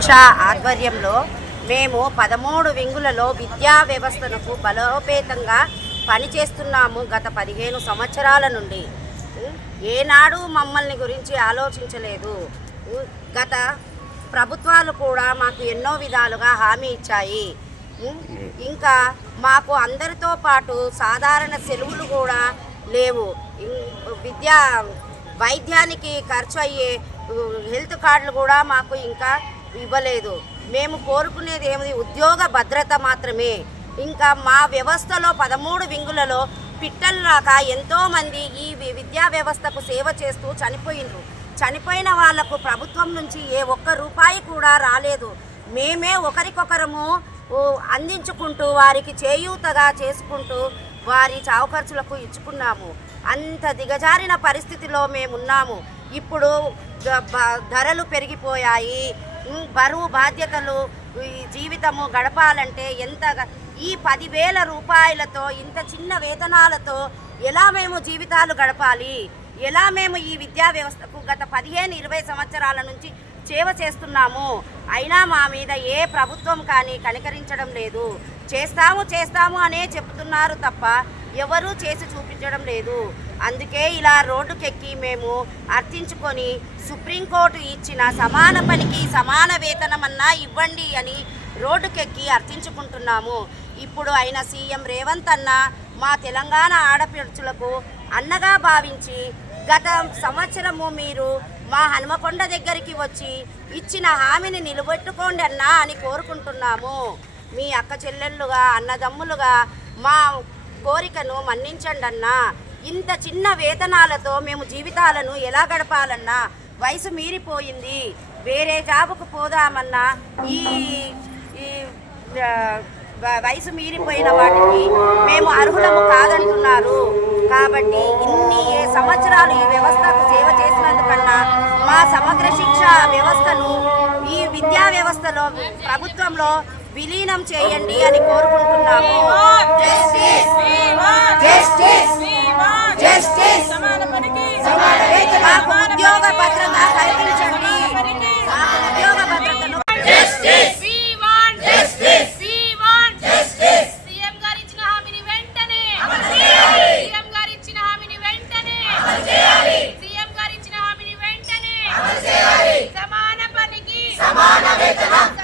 దీక్ష ఆధ్వర్యంలో మేము పదమూడు వింగులలో విద్యా వ్యవస్థను బలోపేతంగా పనిచేస్తున్నాము గత పదిహేను సంవత్సరాల నుండి. ఏనాడు మమ్మల్ని గురించి ఆలోచించలేదు. గత ప్రభుత్వాలు కూడా మాకు ఎన్నో విధాలుగా హామీ ఇచ్చాయి. ఇంకా మాకు అందరితో పాటు సాధారణ సెలవులు కూడా లేవు. విద్యా వైద్యానికి ఖర్చు అయ్యే హెల్త్ కార్డులు కూడా మాకు ఇంకా ఇవ్వలేదు. మేము కోరుకునేది ఏమిది? ఉద్యోగ భద్రత మాత్రమే. ఇంకా మా వ్యవస్థలో పదమూడు వింగులలో పిట్టలు రాక ఎంతోమంది ఈ విద్యా వ్యవస్థకు సేవ చేస్తూ చనిపోయినరు చనిపోయిన వాళ్ళకు ప్రభుత్వం నుంచి ఏ ఒక్క రూపాయి కూడా రాలేదు. మేమే ఒకరికొకరము అందించుకుంటూ వారికి చేయూతగా చేసుకుంటూ వారి చావు ఖర్చులకు ఇచ్చుకున్నాము. అంత దిగజారిన పరిస్థితిలో మేమున్నాము. ఇప్పుడు ధరలు పెరిగిపోయాయి. బరువు బాధ్యతలు ఈ జీవితము గడపాలంటే ఎంత ఈ పదివేల రూపాయలతో ఇంత చిన్న వేతనాలతో ఎలా మేము జీవితాలు గడపాలి? ఎలా మేము ఈ విద్యా వ్యవస్థకు గత పదిహేను ఇరవై సంవత్సరాల నుంచి సేవ చేస్తున్నాము? అయినా మా మీద ఏ ప్రభుత్వం కానీ కనికరించడం లేదు. చేస్తాము చేస్తాము అనే చెప్తున్నారు తప్ప ఎవరూ చేసి చూపించడం లేదు. అందుకే ఇలా రోడ్డుకెక్కి మేము అర్థించుకొని సుప్రీంకోర్టు ఇచ్చిన సమాన పనికి సమాన వేతనమన్నా ఇవ్వండి అని రోడ్డుకెక్కి అర్థించుకుంటున్నాము. ఇప్పుడు అయిన సీఎం రేవంత్ అన్న మా తెలంగాణ ఆడపడుచులకు అన్నగా భావించి గత సంవత్సరము మీరు మా హనుమకొండ దగ్గరికి వచ్చి ఇచ్చిన హామీని నిలబెట్టుకోండి అన్నా అని కోరుకుంటున్నాము. మీ అక్క చెల్లెళ్ళుగా అన్నదమ్ములుగా మా కోరికను మన్నించండి అన్నా ఇంత చిన్న వేతనాలతో మేము జీవితాలను ఎలా గడపాలన్నా వయసు మీరిపోయింది. వేరే జాబుకు పోదామన్నా ఈ వయసు మీరిపోయిన వాటికి మేము అర్హులము కాదంటున్నారు. కాబట్టి ఇన్ని సంవత్సరాలు ఈ వ్యవస్థకు సేవ చేసినందుకన్నా మా సమగ్ర శిక్ష వ్యవస్థను ఈ విద్యా వ్యవస్థలో ప్రభుత్వంలో విలీనం చేయండి అని కోరుకుంటున్నాము జస్టిస్ జస్టిస్ జస్టిస్ మాకు ఉద్యోగ భద్రత కల్పించండి మాకు ఉద్యోగ భద్రతను We want justice. We want justice. CM గారు ఇచ్చిన హామీని వెంటనే సీఎం గారు ఇచ్చిన హామీని వెంటనే సీఎం గారు ఇచ్చిన హామీని వెంటనే సమాన పనికి సమాన వేతనం సమాన